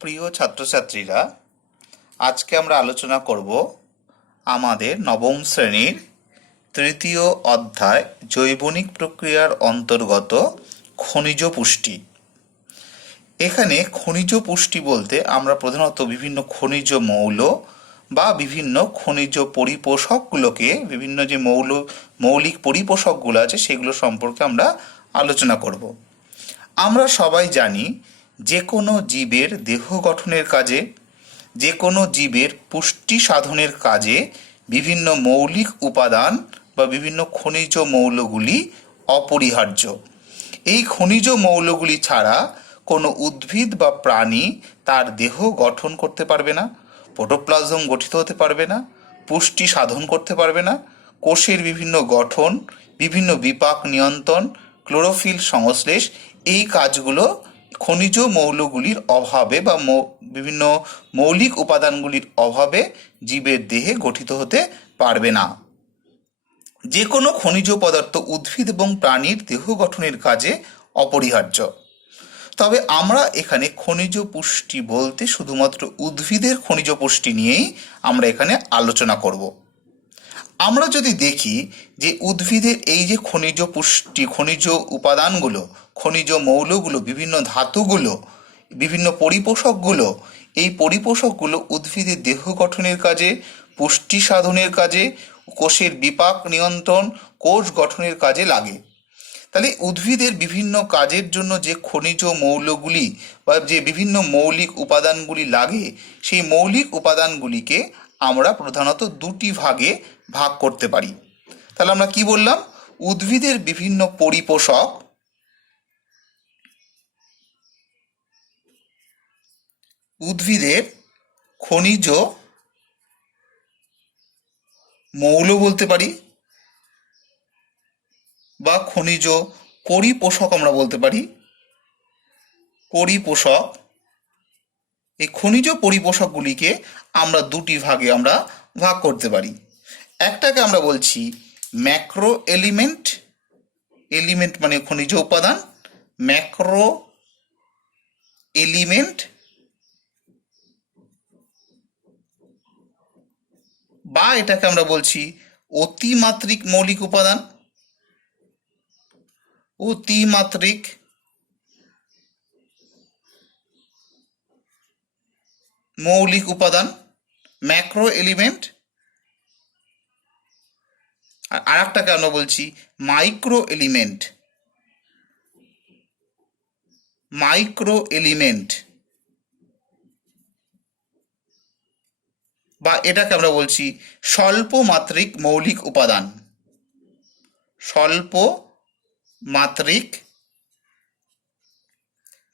প্রিয় ছাত্রছাত্রীরা, আজকে আমরা আলোচনা করব আমাদের নবম শ্রেণীর তৃতীয় অধ্যায় জৈবনিক প্রক্রিয়ার অন্তর্গত খনিজ পুষ্টি। এখানে খনিজ পুষ্টি বলতে আমরা প্রধানত বিভিন্ন খনিজ মৌল বা বিভিন্ন খনিজ পরিপোষকগুলোকে, বিভিন্ন যে মৌলিক পরিপোষকগুলো আছে সেগুলো সম্পর্কে আমরা আলোচনা করব। আমরা সবাই জানি যে কোনো জীবের দেহ গঠনের কাজে, যে কোনো জীবের পুষ্টি সাধনের কাজে বিভিন্ন মৌলিক উপাদান বা বিভিন্ন খনিজ মৌলগুলি অপরিহার্য। এই খনিজ মৌলগুলি ছাড়া কোনো উদ্ভিদ বা প্রাণী তার দেহ গঠন করতে পারবে না, প্রোটোপ্লাজম গঠিত হতে পারবে না, পুষ্টি সাধন করতে পারবে না, কোষের বিভিন্ন গঠন, বিভিন্ন বিপাক নিয়ন্ত্রণ, ক্লোরোফিল সংশ্লেষ, এই কাজগুলো খনিজ মৌলগুলির অভাবে বা বিভিন্ন মৌলিক উপাদানগুলির অভাবে জীবের দেহে গঠিত হতে পারবে না। যে কোনো খনিজ পদার্থ উদ্ভিদ এবং প্রাণীর দেহ গঠনের কাজে অপরিহার্য। তবে আমরা এখানে খনিজ পুষ্টি বলতে শুধুমাত্র উদ্ভিদের খনিজ পুষ্টি নিয়েই আমরা এখানে আলোচনা করব। আমরা যদি দেখি যে উদ্ভিদের এই যে খনিজ পুষ্টি, খনিজ উপাদানগুলো, খনিজ মৌলগুলো, বিভিন্ন ধাতুগুলো, বিভিন্ন পরিপোষকগুলো, এই পরিপোষকগুলো উদ্ভিদের দেহ গঠনের কাজে, পুষ্টি সাধনের কাজে, কোষের বিপাক নিয়ন্ত্রণ, কোষ গঠনের কাজে লাগে। তাহলে উদ্ভিদের বিভিন্ন কাজের জন্য যে খনিজ মৌলগুলি বা যে বিভিন্ন মৌলিক উপাদানগুলি লাগে, সেই মৌলিক উপাদানগুলিকে আমরা প্রধানত দুটি ভাগে ভাগ করতে পারি। তাহলে আমরা কি বললাম? উদ্ভিদের বিভিন্ন পরিপোষক, উদ্ভিদের খনিজ মৌল বলতে পারি বা খনিজ পরিপোষক আমরা বলতে পারি। পরিপোষক, এই খনিজ পরিপোষকগুলিকে আমরা দুটি ভাগে আমরা ভাগ করতে পারি। একটাকে আমরা বলছি ম্যাক্রো এলিমেন্ট, এলিমেন্ট মানে খনিজ উপাদান, ম্যাক্রো এলিমেন্ট, বা এটাকে আমরা বলছি অতিমাত্রিক মৌলিক উপাদান, অতিমাত্রিক মৌলিক উপাদান, ম্যাক্রো এলিমেন্ট। আর একটাকে আমরা বলছি মাইক্রো এলিমেন্ট, মাইক্রো এলিমেন্ট, বা এটাকে আমরা বলছি স্বল্প মাত্রিক মৌলিক উপাদান, স্বল্প মাত্রিক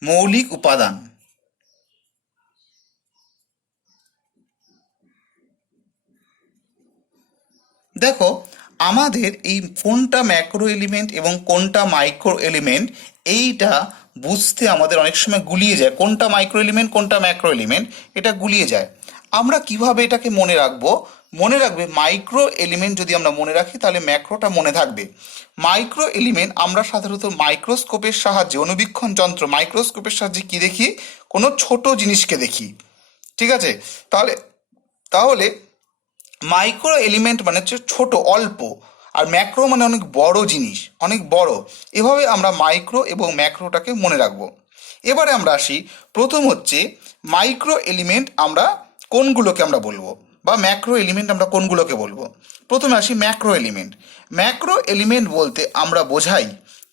মৌলিক উপাদান। দেখো, আমাদের এই কোনটা ম্যাক্রো এলিমেন্ট এবং কোনটা মাইক্রো এলিমেন্ট, এইটা বুঝতে আমাদের অনেক সময় গুলিয়ে যায়। কোনটা মাইক্রো এলিমেন্ট, কোনটা ম্যাক্রো এলিমেন্ট, এটা গুলিয়ে যায়। আমরা কিভাবে এটাকে মনে রাখবো? মনে রাখবে মাইক্রো এলিমেন্ট যদি আমরা মনে রাখি তাহলে ম্যাক্রোটা মনে থাকবে। মাইক্রো এলিমেন্ট আমরা সাধারণত মাইক্রোস্কোপের সাহায্যে, অনুবীক্ষণ যন্ত্র মাইক্রোস্কোপের সাহায্যে কি দেখি? কোনো ছোট জিনিসকে দেখি। ঠিক আছে? তাহলে মাইক্রো এলিমেন্ট মানে হচ্ছে ছোট, অল্প, আর ম্যাক্রো মানে অনেক বড় জিনিস, অনেক বড়। এভাবে আমরা মাইক্রো এবং ম্যাক্রোটাকে মনে রাখবো। এবারে আমরা আসি, প্রথম হচ্ছে মাইক্রো এলিমেন্ট আমরা কোনগুলোকে আমরা বলবো, বা ম্যাক্রো এলিমেন্ট আমরা কোনগুলোকে বলবো। প্রথমে আসি ম্যাক্রো এলিমেন্ট। ম্যাক্রো এলিমেন্ট বলতে আমরা বোঝাই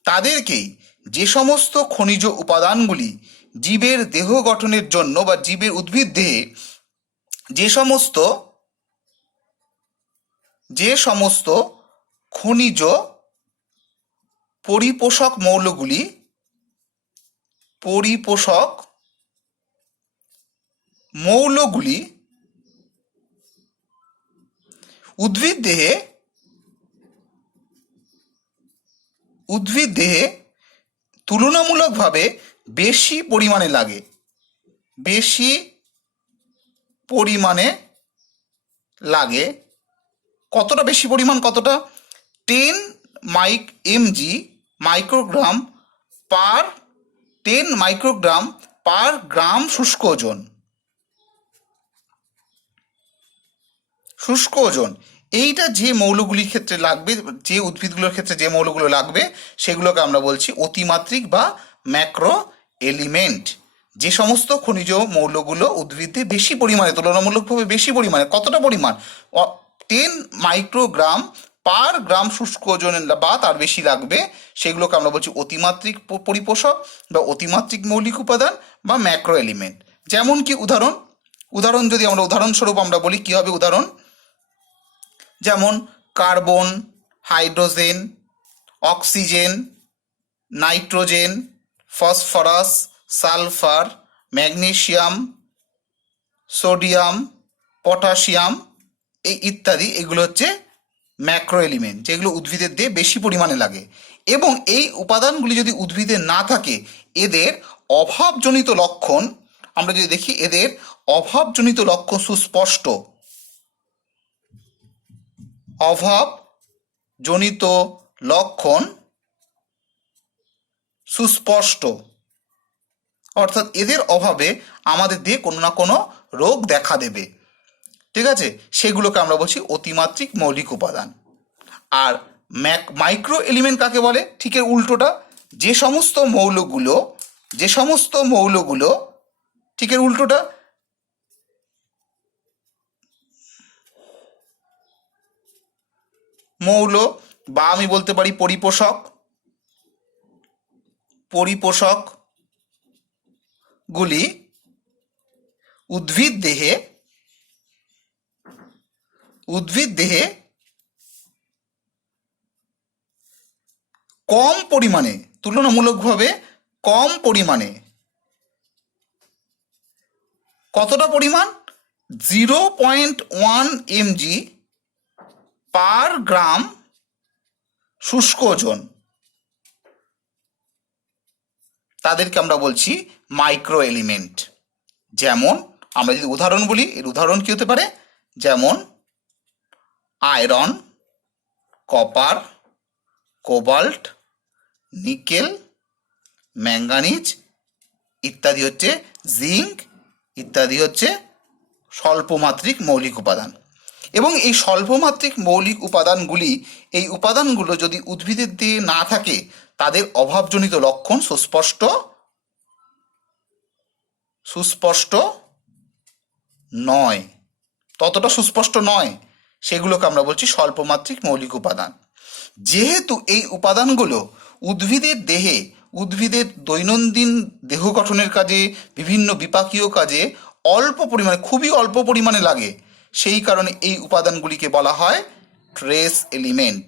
তাদেরকেই যে সমস্ত খনিজ উপাদানগুলি জীবের দেহ গঠনের জন্য বা জীবের উদ্ভিদ দেহে যে সমস্ত খনিজ পরিপোষক মৌলগুলি, উদ্ভিদ দেহে তুলনামূলকভাবে বেশি পরিমাণে লাগে, বেশি পরিমাণে লাগে। কতটা বেশি পরিমাণ? কতটা? 10 mg microgram per 10 microgram per গ্রাম শুষ্ক ওজন। শুষ্ক ওজন এইটা যে মৌলগুলির ক্ষেত্রে লাগবে, যে উদ্ভিদগুলোর ক্ষেত্রে যে মৌলগুলো লাগবে সেগুলোকে আমরা বলছি অতিমাত্রিক বা ম্যাক্রো এলিমেন্ট। যে সমস্ত খনিজ মৌলগুলো উদ্ভিদে বেশি পরিমাণে, তুলনামূলকভাবে বেশি পরিমাণে, কতটা পরিমাণ, 10 মাইক্রোগ্রাম পার গ্রাম শুষ্ক ওজন বা তার বেশি লাগবে, সেগুলোকে আমরা বলছি অতিমাত্রিক পরিপোষক বা অতিমাত্রিক মৌলিক উপাদান বা ম্যাক্রো এলিমেন্ট। যেমন কি উদাহরণ যদি আমরা উদাহরণস্বরূপ আমরা বলি, কি হবে উদাহরণ? যেমন carbon, hydrogen, oxygen, nitrogen, phosphorus, sulphur, magnesium, sodium, potassium, এই ইত্যাদি, এগুলো হচ্ছে ম্যাক্রো এলিমেন্ট, যেগুলো উদ্ভিদের দেহে বেশি পরিমাণে লাগে। এবং এই উপাদানগুলি যদি উদ্ভিদে না থাকে, এদের অভাবজনিত লক্ষণ আমরা যদি দেখি, এদের অভাবজনিত লক্ষণ সুস্পষ্ট। অভাবজনিত লক্ষণ সুস্পষ্ট, অর্থাৎ এদের অভাবে আমাদের দেহে কোনো না কোনো রোগ দেখা দেবে। ঠিক আছে, সেগুলোকে আমরা বলছি অতিমাত্রিক মৌলিক উপাদান। আর মাইক্রো এলিমেন্ট কাকে বলে? ঠিক এর উল্টোটা। যে সমস্ত মৌলগুলো ঠিক এর উল্টোটা, মৌল বা আমি বলতে পারি পরিপোষকগুলি উদ্ভিদ দেহে কম পরিমাণে, তুলনামূলকভাবে কম পরিমাণে, কতটা পরিমাণ? 0.1 mg পার গ্রাম শুষ্ক ওজন, তাদেরকে আমরা বলছি মাইক্রো এলিমেন্ট। যেমন আমরা যদি উদাহরণ বলি, এর উদাহরণ কি হতে পারে? যেমন iron, copper, cobalt, nickel, manganese ইত্যাদি হচ্ছে জিঙ্ক ইত্যাদি হচ্ছে স্বল্পমাত্রিক মৌলিক উপাদান। এবং এই স্বল্পমাত্রিক মৌলিক উপাদানগুলো যদি উদ্ভিদের দেহে না থাকে, তাদের অভাবজনিত লক্ষণ সুস্পষ্ট নয়, ততটা সুস্পষ্ট নয়, সেগুলোকে আমরা বলছি স্বল্পমাত্রিক মৌলিক উপাদান। যেহেতু এই উপাদানগুলো উদ্ভিদের দৈনন্দিন দেহ গঠনের কাজে, বিভিন্ন বিপাকীয় কাজে খুবই অল্প পরিমাণে লাগে, সেই কারণে এই উপাদানগুলিকে বলা হয় ট্রেস এলিমেন্ট।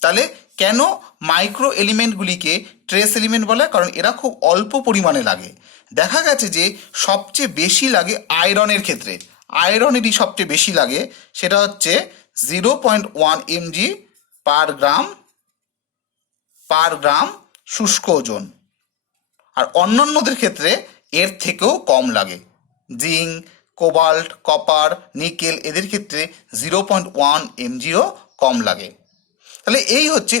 তাহলে কেন মাইক্রো এলিমেন্টগুলিকে ট্রেস এলিমেন্ট বলে? কারণ এরা খুব অল্প পরিমাণে লাগে। দেখা গেছে যে সবচেয়ে বেশি লাগে আয়রনের ক্ষেত্রে, আয়রনেরই সবচেয়ে বেশি লাগে, সেটা হচ্ছে 0.1 mg পার গ্রাম শুষ্ক ওজন। আর অন্যান্যদের ক্ষেত্রে এর থেকেও কম লাগে। জিঙ্ক, কোবাল্ট, কপার, নিকেল এদের ক্ষেত্রে 0.1 mgও কম লাগে। তাহলে এই হচ্ছে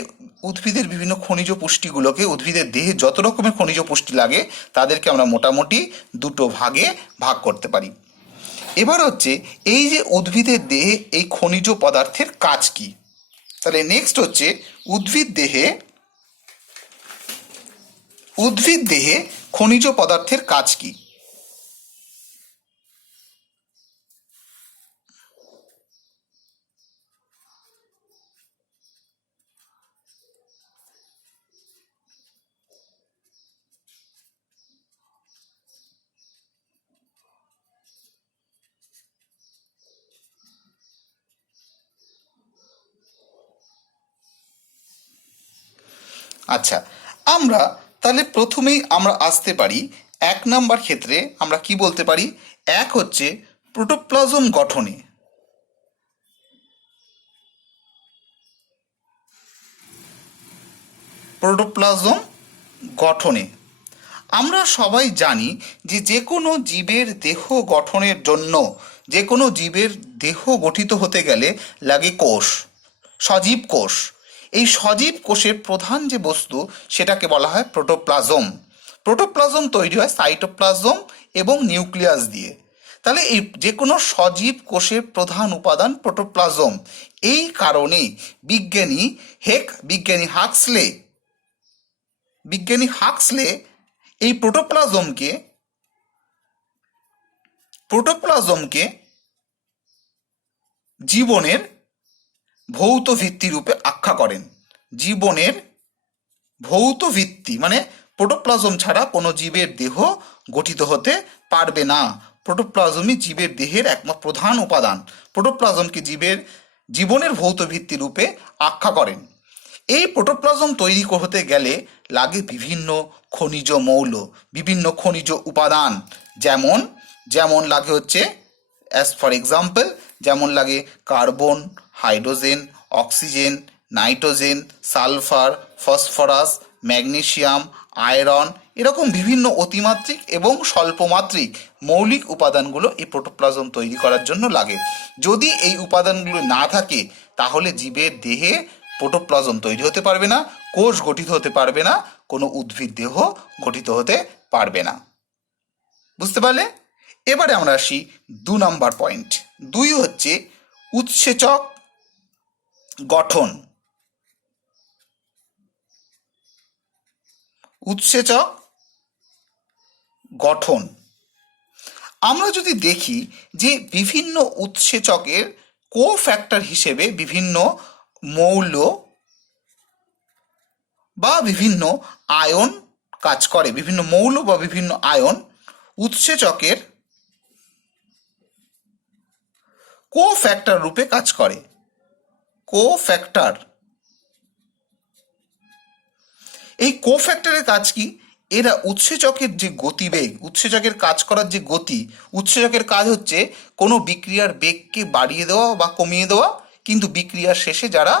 উদ্ভিদের বিভিন্ন খনিজ পুষ্টিগুলোকে, উদ্ভিদের দেহে যত রকমের খনিজ পুষ্টি লাগে তাদেরকে আমরা মোটামুটি দুটো ভাগে ভাগ করতে পারি। এবার হচ্ছে এই যে উদ্ভিদের দেহে এই খনিজ পদার্থের কাজ কি। তাহলে নেক্সট হচ্ছে উদ্ভিদ দেহে খনিজ পদার্থের কাজ কি। আচ্ছা, আমরা তাহলে প্রথমেই আমরা আসতে পারি 1 নাম্বার ক্ষেত্রে। আমরা কি বলতে পারি? এক হচ্ছে প্রোটোপ্লাজম গঠনে। আমরা সবাই জানি যে কোনো জীবের দেহ গঠনের জন্য, যে কোনো জীবের দেহ গঠিত হতে গেলে লাগে কোষ, সজীব কোষ। এই সজীব কোষের প্রধান যে বস্তু সেটাকে বলা হয় প্রোটোপ্লাজম। প্রোটোপ্লাজম তৈরি হয় সাইটোপ্লাজম এবং নিউক্লিয়াস দিয়ে। তাহলে এই যে কোনো সজীব কোষের প্রধান উপাদান প্রোটোপ্লাজম। এই কারণে বিজ্ঞানী হাক্সলে এই প্রোটোপ্লাজমকে জীবনের ভৌত ভিত্তি রূপে আখ্যা করেন। জীবনের ভৌত ভিত্তি মানে প্রোটোপ্লাজম ছাড়া কোনো জীবের দেহ গঠিত হতে পারবে না। প্রোটোপ্লাজমই জীবের দেহের একমাত্র প্রধান উপাদান। প্রোটোপ্লাজমকে জীবনের ভৌত ভিত্তি রূপে আখ্যা করেন। এই প্রোটোপ্লাজম তৈরি হতে গেলে লাগে বিভিন্ন খনিজ মৌল, বিভিন্ন খনিজ উপাদান। যেমন লাগে হচ্ছে অ্যাজ ফর এক্সাম্পল, যেমন লাগে carbon, hydrogen, oxygen, nitrogen, sulphur, phosphorus, magnesium, iron, এরকম বিভিন্ন অতিমাত্রিক এবং স্বল্পমাত্রিক মৌলিক উপাদানগুলো এই প্রোটোপ্লাজম তৈরি করার জন্য লাগে। যদি এই উপাদানগুলো না থাকে তাহলে জীবের দেহে প্রোটোপ্লাজম তৈরি হতে পারবে না, কোষ গঠিত হতে পারবে না, কোনো উদ্ভিদ দেহ গঠিত হতে পারবে না। বুঝতে পারলে? এবারে আমরা আসি 2 নম্বর পয়েন্ট। 2 হচ্ছে উৎসেচক গঠন। উৎসেচক গঠন আমরা যদি দেখি যে বিভিন্ন উৎসেচকের কোফ্যাক্টর হিসেবে বিভিন্ন মৌল বা বিভিন্ন আয়ন কাজ করে। বিভিন্ন মৌল বা বিভিন্ন আয়ন উৎসেচকের কোফ্যাক্টর রূপে কাজ করে। কোফ্যাক্টর, এই কোফ্যাক্টরের কাজ কি? এরা উৎসেচকের যে গতিবেগ, উৎসেচকের কাজ করার যে গতি, উৎসেচকের কাজ হচ্ছে কোনো বিক্রিয়ার বেগকে বাড়িয়ে দেওয়া বা কমিয়ে দেওয়া, কিন্তু বিক্রিয়ার শেষে যারা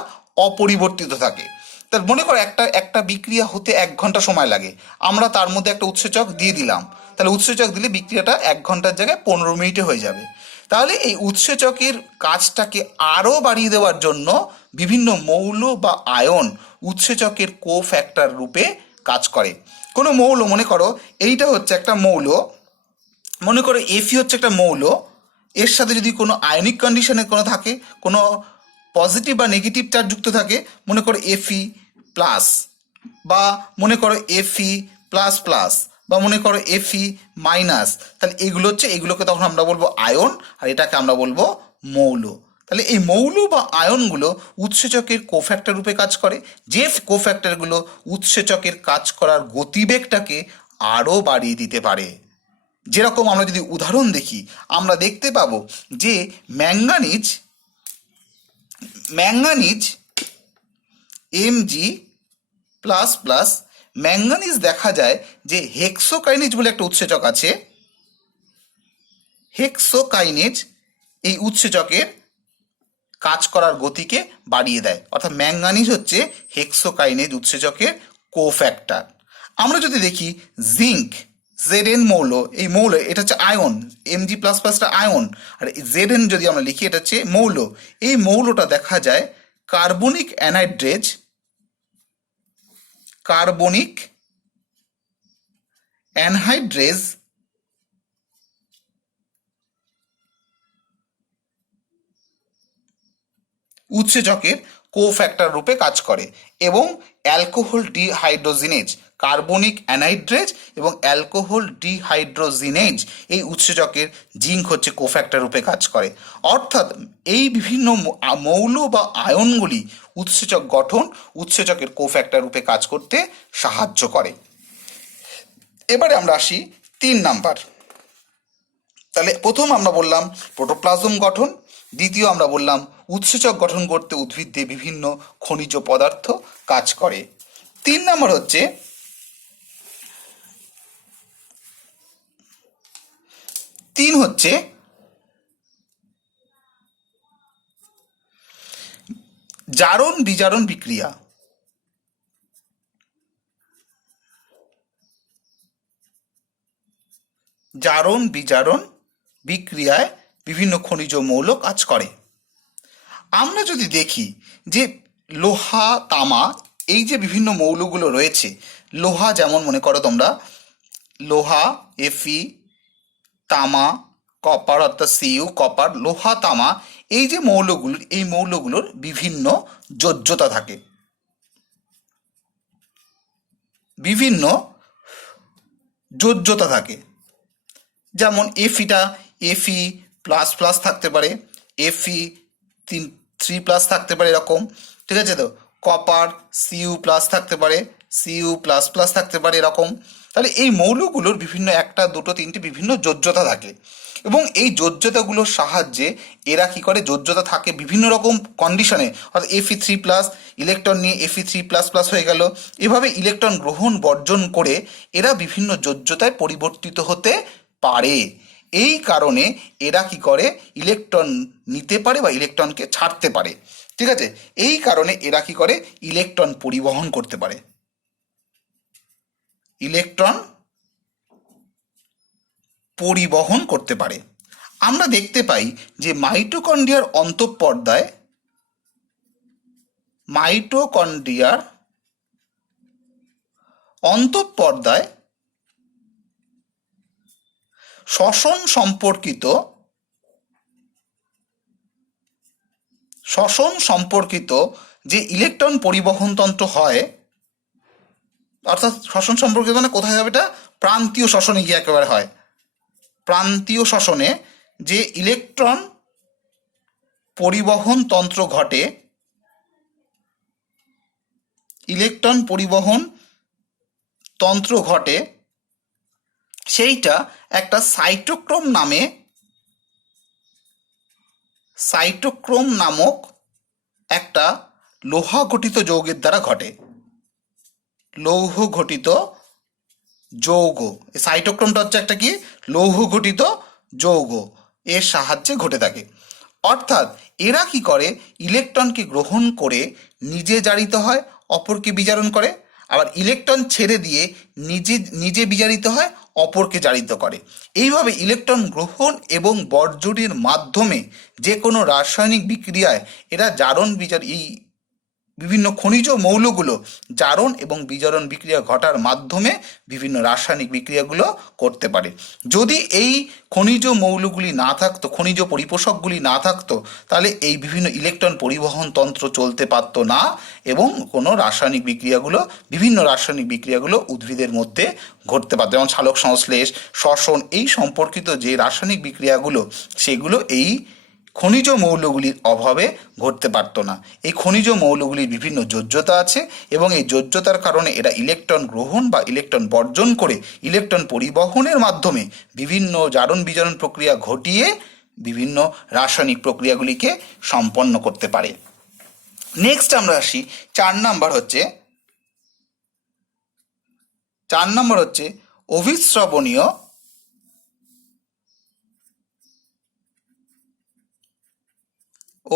অপরিবর্তিত থাকে। তার মনে করো একটা বিক্রিয়া হতে 1 ঘন্টা সময় লাগে, আমরা তার মধ্যে একটা উৎসেচক দিয়ে দিলাম, তাহলে উৎসেচক দিলে বিক্রিয়াটা 1 ঘন্টার জায়গায় 15 মিনিটে হয়ে যাবে। তাহলে এই উৎসেচকের কাজটাকে আরও বাড়িয়ে দেওয়ার জন্য বিভিন্ন মৌল বা আয়ন উৎসেচকের কোফ্যাক্টর রূপে কাজ করে। কোনো মৌল, মনে করো এইটা হচ্ছে একটা মৌল, মনে করো এফি হচ্ছে একটা মৌল, এর সাথে যদি কোনো আয়নিক কন্ডিশনে কোনো থাকে, কোনো পজিটিভ বা নেগেটিভ চার্জ যুক্ত থাকে, মনে করো এফি প্লাস, বা মনে করো এফি প্লাস প্লাস, বা মনে করো এফি মাইনাস, তাহলে এগুলোকে তখন আমরা বলবো আয়ন, আর এটাকে আমরা বলবো মৌল। তাহলে এই মৌল বা আয়নগুলো উৎসেচকের কোফ্যাক্টর রূপে কাজ করে, যে কোফ্যাক্টরগুলো উৎসেচকের কাজ করার গতিবেগটাকে আরও বাড়িয়ে দিতে পারে। যেরকম আমরা যদি উদাহরণ দেখি, আমরা দেখতে পাবো যে ম্যাঙ্গানিজ Mg++, ম্যাঙ্গানিজ দেখা যায় যে হেক্সোকাইনেজ বলে একটা উৎসেচক আছে। হেক্সোকাইনেজ এই উৎসেচকের কাজ করার গতিকে বাড়িয়ে দেয়, অর্থাৎ ম্যাঙ্গানিজ হচ্ছে হেক্সোকাইনেজ উৎসেচকের কোফ্যাক্টর। আমরা যদি দেখি জিঙ্ক, Zn মৌল, এই মৌল এটা হচ্ছে আয়ন, Mg++টা আয়ন, আর Zn যদি আমরা লিখি এটা হচ্ছে মৌল। এই মৌলটা দেখা যায় কার্বনিক অ্যানহাইড্রেজ উৎসেচকের কোফ্যাক্টর রূপে কাজ করে, এবং অ্যালকোহল ডিহাইড্রোজিনেজ, কার্বনিক অ্যানহাইড্রেজ এবং অ্যালকোহল ডিহাইড্রোজিনেজ এই উৎসেচকের জিঙ্ক হচ্ছে কোফ্যাক্টর রূপে কাজ করে। অর্থাৎ এই বিভিন্ন মৌল বা আয়নগুলি উৎসেচক গঠন, উৎসেচকের কোফ্যাক্টর রূপে কাজ করতে সাহায্য করে। এবারে আমরা আসি 3 নাম্বার। তাহলে প্রথম আমরা বললাম প্রোটোপ্লাজম গঠন, দ্বিতীয় আমরা বললাম উৎসেচক গঠন করতে উদ্ভিদে বিভিন্ন খনিজ পদার্থ কাজ করে। 3 নম্বর হচ্ছে জারণ বিজারণ বিক্রিয়া। জারণ বিজারণ বিক্রিয়ায় বিভিন্ন খনিজ মৌল কাজ করে। আমরা যদি দেখি যে লোহা, তামা, এই যে বিভিন্ন মৌলগুলো রয়েছে, লোহা যেমন মনে করো তোমরা লোহা Fe, তামা কপার অর্থাৎ Cu, কপার, লোহা, তামা, এই যে মৌলগুলো, এই মৌলগুলোর বিভিন্ন যোজ্যতা থাকে, বিভিন্ন যোজ্যতা থাকে। যেমন এফিটা Fe প্লাস প্লাস থাকতে পারে, Fe 3 প্লাস থাকতে পারে, এরকম, ঠিক আছে তো। কপার Cu প্লাস থাকতে পারে, Cu প্লাস প্লাস থাকতে পারে, এরকম। তাহলে এই মৌলগুলোর বিভিন্ন একটা দুটো তিনটে বিভিন্ন যোজ্যতা থাকে, এবং এই যোজ্যতাগুলোর সাহায্যে এরা কি করে, যোজ্যতা থাকে বিভিন্ন রকম কন্ডিশনে, অর্থাৎ Fe3+ ইলেকট্রন নিয়ে Fe3++ হয়ে গেল, এভাবে ইলেকট্রন গ্রহণ বর্জন করে এরা বিভিন্ন যোজ্যতায় পরিবর্তিত হতে পারে। এই কারণে এরা কি করে, ইলেকট্রন নিতে পারে বা ইলেকট্রনকে ছাড়তে পারে, ঠিক আছে। এই কারণে এরা কি করে, ইলেকট্রন পরিবহন করতে পারে, ইলেকট্রন পরিবহন করতে পারে। আমরা দেখতে পাই যে মাইটোকন্ড্রিয়ার অন্তঃপর্দায় শ্বসন সম্পর্কিত যে ইলেকট্রন পরিবহন তন্ত্র হয়, অর্থাৎ শ্বসন সম্পর্কিত মানে কোথায় হবে, এটা প্রান্তীয় শ্বসনে গিয়ে একেবারে হয়। প্রান্তীয় শ্বসনে যে ইলেকট্রন পরিবহন তন্ত্র ঘটে, সেইটা একটা সাইটোক্রোম নামক একটা লোহা গঠিত যৌগের দ্বারা ঘটে। লৌহ ঘটিত যৌগ, সাইটোক্রোমটা হচ্ছে একটা কি, লৌহ ঘটিত যৌগ, এর সাহায্যে ঘটে থাকে। অর্থাৎ এরা কি করে, ইলেকট্রনকে গ্রহণ করে নিজে জারিত হয়, অপরকে বিজারণ করে, আবার ইলেকট্রন ছেড়ে দিয়ে নিজে বিজারিত হয়, অপরকে জারিত করে। এইভাবে ইলেকট্রন গ্রহণ এবং বর্জনের মাধ্যমে যে কোনো রাসায়নিক বিক্রিয়ায় এরা এই বিভিন্ন খনিজ মৌলগুলো জারণ এবং বিজারণ বিক্রিয়া ঘটার মাধ্যমে বিভিন্ন রাসায়নিক বিক্রিয়াগুলো করতে পারে। যদি এই খনিজ মৌলগুলি না থাকতো, খনিজ পরিপোষকগুলি না থাকতো, তাহলে এই বিভিন্ন ইলেকট্রন পরিবহন তন্ত্র চলতে পারতো না, এবং কোনো বিভিন্ন রাসায়নিক বিক্রিয়াগুলো উদ্ভিদের মধ্যে ঘটতে পারতো, যেমন সালোক সংশ্লেষ, শ্বসন, এই সম্পর্কিত যে রাসায়নিক বিক্রিয়াগুলো, সেগুলো এই খনিজ মৌলগুলির অভাবে ঘটতে পারতো না। এই খনিজ মৌলগুলির বিভিন্ন যোজ্যতা আছে, এবং এই যোজ্যতার কারণে এরা ইলেকট্রন গ্রহণ বা ইলেকট্রন বর্জন করে ইলেকট্রন পরিবহনের মাধ্যমে বিভিন্ন জারণ বিজারণ প্রক্রিয়া ঘটিয়ে বিভিন্ন রাসায়নিক প্রক্রিয়াগুলিকে সম্পন্ন করতে পারে। নেক্সট আমরা আসি 4 নাম্বার হচ্ছে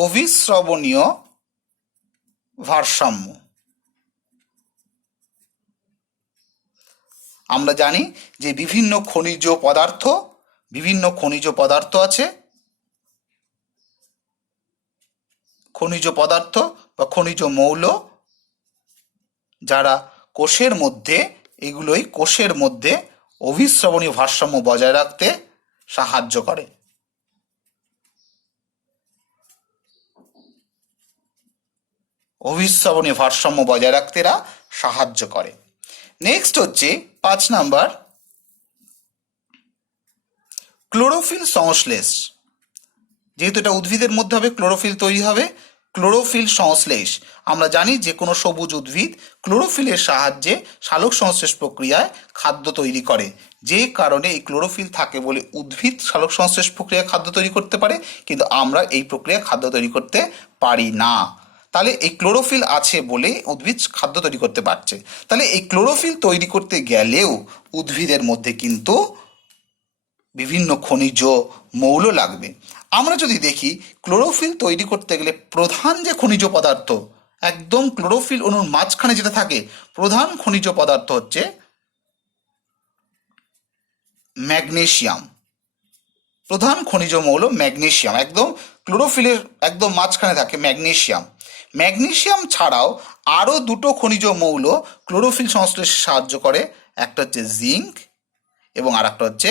অভিস্রবণীয় ভারসাম্য। আমরা জানি যে বিভিন্ন খনিজ পদার্থ আছে, খনিজ পদার্থ বা খনিজ মৌল, যারা কোষের মধ্যে অভিস্রবণীয় ভারসাম্য বজায় রাখতে সাহায্য করে। অভিস্রবণীয় ভারসাম্য বজায় রাখতে এরা সাহায্য করে। নেক্সট হচ্ছে 5 নাম্বার, ক্লোরোফিল সংশ্লেষ। যেহেতু এটা উদ্ভিদের মধ্যে হবে, ক্লোরোফিল তৈরি হবে, ক্লোরোফিল সংশ্লেষ। আমরা জানি যে কোনো সবুজ উদ্ভিদ ক্লোরোফিলের সাহায্যে সালোক সংশ্লেষ প্রক্রিয়ায় খাদ্য তৈরি করে। যে কারণে এই ক্লোরোফিল থাকে বলে উদ্ভিদ সালোক সংশ্লেষ প্রক্রিয়ায় খাদ্য তৈরি করতে পারে, কিন্তু আমরা এই প্রক্রিয়ায় খাদ্য তৈরি করতে পারি না। তাহলে এই ক্লোরোফিল আছে বলে উদ্ভিদ খাদ্য তৈরি করতে পারছে। তাহলে এই ক্লোরোফিল তৈরি করতে গেলেও উদ্ভিদের মধ্যে কিন্তু বিভিন্ন খনিজ মৌল লাগবে। আমরা যদি দেখি, ক্লোরোফিল তৈরি করতে গেলে প্রধান যে খনিজ পদার্থ, একদম ক্লোরোফিল অণুর মাঝখানে যেটা থাকে, প্রধান খনিজ পদার্থ হচ্ছে ম্যাগনেসিয়াম। প্রধান খনিজ মৌল ম্যাগনেসিয়াম, একদম ক্লোরোফিলের একদম মাঝখানে থাকে ম্যাগনেসিয়াম। ম্যাগনেসিয়াম ছাড়াও আরও দুটো খনিজ মৌল ক্লোরোফিল সংশ্লেষে সাহায্য করে, একটা হচ্ছে জিঙ্ক এবং আর একটা হচ্ছে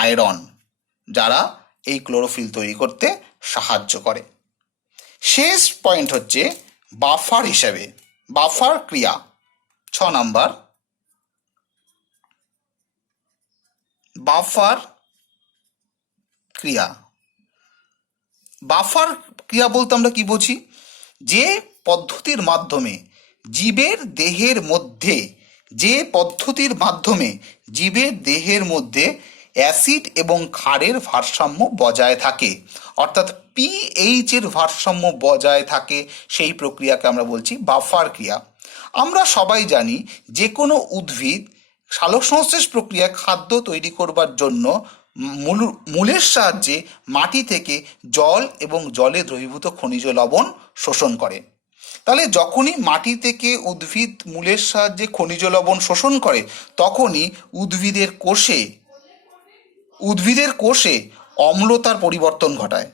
আয়রন, যারা এই ক্লোরোফিল তৈরি করতে সাহায্য করে। শেষ পয়েন্ট হচ্ছে বাফার হিসাবে, বাফার ক্রিয়া 6 নাম্বার। বাফার ক্রিয়া, বাফার ক্রিয়া বলতে আমরা কি বুঝি? যে পদ্ধতির মাধ্যমে জীবের দেহের মধ্যে অ্যাসিড এবং ক্ষারের ভারসাম্য বজায় থাকে, অর্থাৎ পিএইচ এর ভারসাম্য বজায় থাকে, সেই প্রক্রিয়াকে আমরা বলছি বাফার ক্রিয়া। আমরা সবাই জানি যে কোনো উদ্ভিদ সালোকসংশ্লেষ প্রক্রিয়ায় খাদ্য তৈরি করবার জন্য মূলের সাহায্যে মাটি থেকে জল এবং জলে দ্রবীভূত খনিজ লবণ শোষণ করে। তাহলে যখনই মাটি থেকে উদ্ভিদ মূলের সাহায্যে খনিজ লবণ শোষণ করে, তখনই উদ্ভিদের কোষে অম্লতার পরিবর্তন ঘটায়।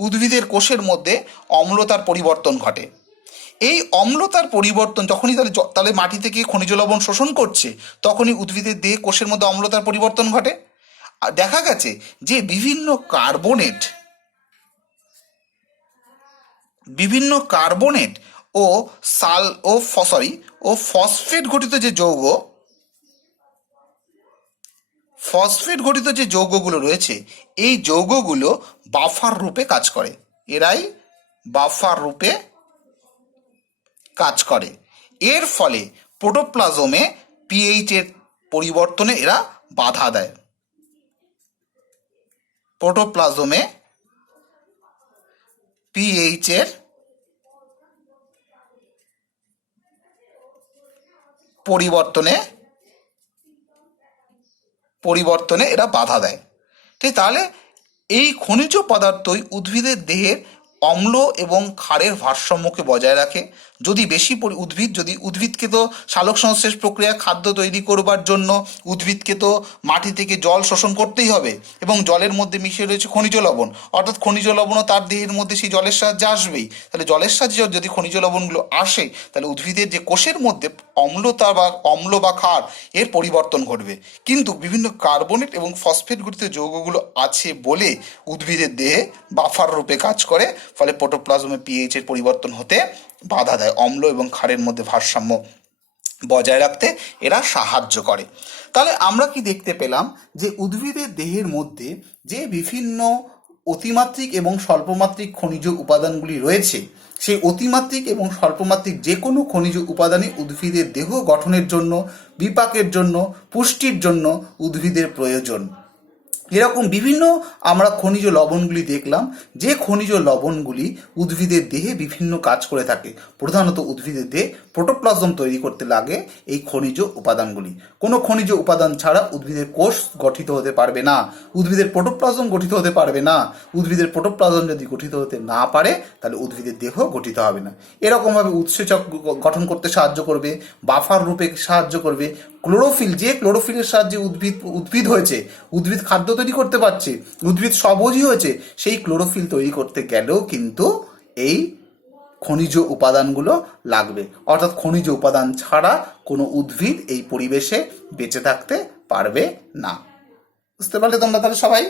উদ্ভিদের কোষের মধ্যে অম্লতার পরিবর্তন ঘটে। এই অম্লতার পরিবর্তন যখনই তাহলে মাটি থেকে খনিজ লবণ শোষণ করছে, তখনই উদ্ভিদের দেহে কোষের মধ্যে অম্লতার পরিবর্তন ঘটে। আর দেখা গেছে যে বিভিন্ন কার্বনেট ও ফসফেট ঘটিত যে যৌগগুলো রয়েছে, এই যৌগগুলো বাফার রূপে কাজ করে। এরাই বাফার রূপে কাজ করে। এর ফলে প্রোটোপ্লাজমে পিএইচ এর পরিবর্তনে এরা বাধা দেয়। প্রোটোপ্লাজমে পিএইচ এর পরিবর্তনে এরা বাধা দেয়। ঠিক, তাহলে এই খনিজ পদার্থই উদ্ভিদের দেহের অম্ল এবং ক্ষারের ভারসাম্যকে বজায় রাখে। যদি উদ্ভিদকে তো সালোক সংশ্লেষ প্রক্রিয়া খাদ্য তৈরি করবার জন্য উদ্ভিদকে তো মাটি থেকে জল শোষণ করতেই হবে, এবং জলের মধ্যে মিশে রয়েছে খনিজ লবণ, অর্থাৎ খনিজ লবণও তার দেহের মধ্যে সেই জলের সাহায্যে আসবেই। তাহলে জলের সাহায্যে যদি খনিজ লবণগুলো আসে, তাহলে উদ্ভিদের যে কোষের মধ্যে অম্ল বা ক্ষার এর পরিবর্তন ঘটবে। কিন্তু বিভিন্ন কার্বনেট এবং ফসফেট ঘটিত যৌগগুলো আছে বলে উদ্ভিদের দেহে বাফার রূপে কাজ করে, ফলে প্রোটোপ্লাজমে পিএইচ এর পরিবর্তন হতে বাধা দেয়। অম্ল এবং ক্ষারের মধ্যে ভারসাম্য বজায় রাখতে এরা সাহায্য করে। তাহলে আমরা কি দেখতে পেলাম যে উদ্ভিদের দেহের মধ্যে যে বিভিন্ন অতিমাত্রিক এবং স্বল্পমাত্রিক খনিজ উপাদানগুলি রয়েছে, সেই অতিমাত্রিক এবং স্বল্পমাত্রিক যে কোনো খনিজ উপাদানই উদ্ভিদের দেহ গঠনের জন্য, বিপাকের জন্য, পুষ্টির জন্য উদ্ভিদের প্রয়োজন। এরকম বিভিন্ন আমরা খনিজ লবণগুলি দেখলাম, যে খনিজ লবণগুলি উদ্ভিদের দেহে বিভিন্ন কাজ করে থাকে। প্রধানত উদ্ভিদের দেহে প্রোটোপ্লাজম তৈরি করতে লাগে এই খনিজ উপাদানগুলি। কোনো খনিজ উপাদান ছাড়া উদ্ভিদের কোষ গঠিত হতে পারবে না, উদ্ভিদের প্রোটোপ্লাজম গঠিত হতে পারবে না। উদ্ভিদের প্রোটোপ্লাজম যদি গঠিত হতে না পারে, তাহলে উদ্ভিদের দেহ গঠিত হবে না। এরকমভাবে উৎসেচক গঠন করতে সাহায্য করবে, বাফার রূপে সাহায্য করবে ক্লোরোফিল। যে ক্লোরোফিলের সাহায্যে উদ্ভিদ খাদ্য তৈরি করতে পারছে, উদ্ভিদ সবুজই হয়েছে, সেই ক্লোরোফিল তৈরি করতে গেলেও কিন্তু এই খনিজ উপাদানগুলো লাগবে। অর্থাৎ খনিজ উপাদান ছাড়া কোনো উদ্ভিদ এই পরিবেশে বেঁচে থাকতে পারবে না। বুঝতে পারলে তোমরা তাহলে সবাই?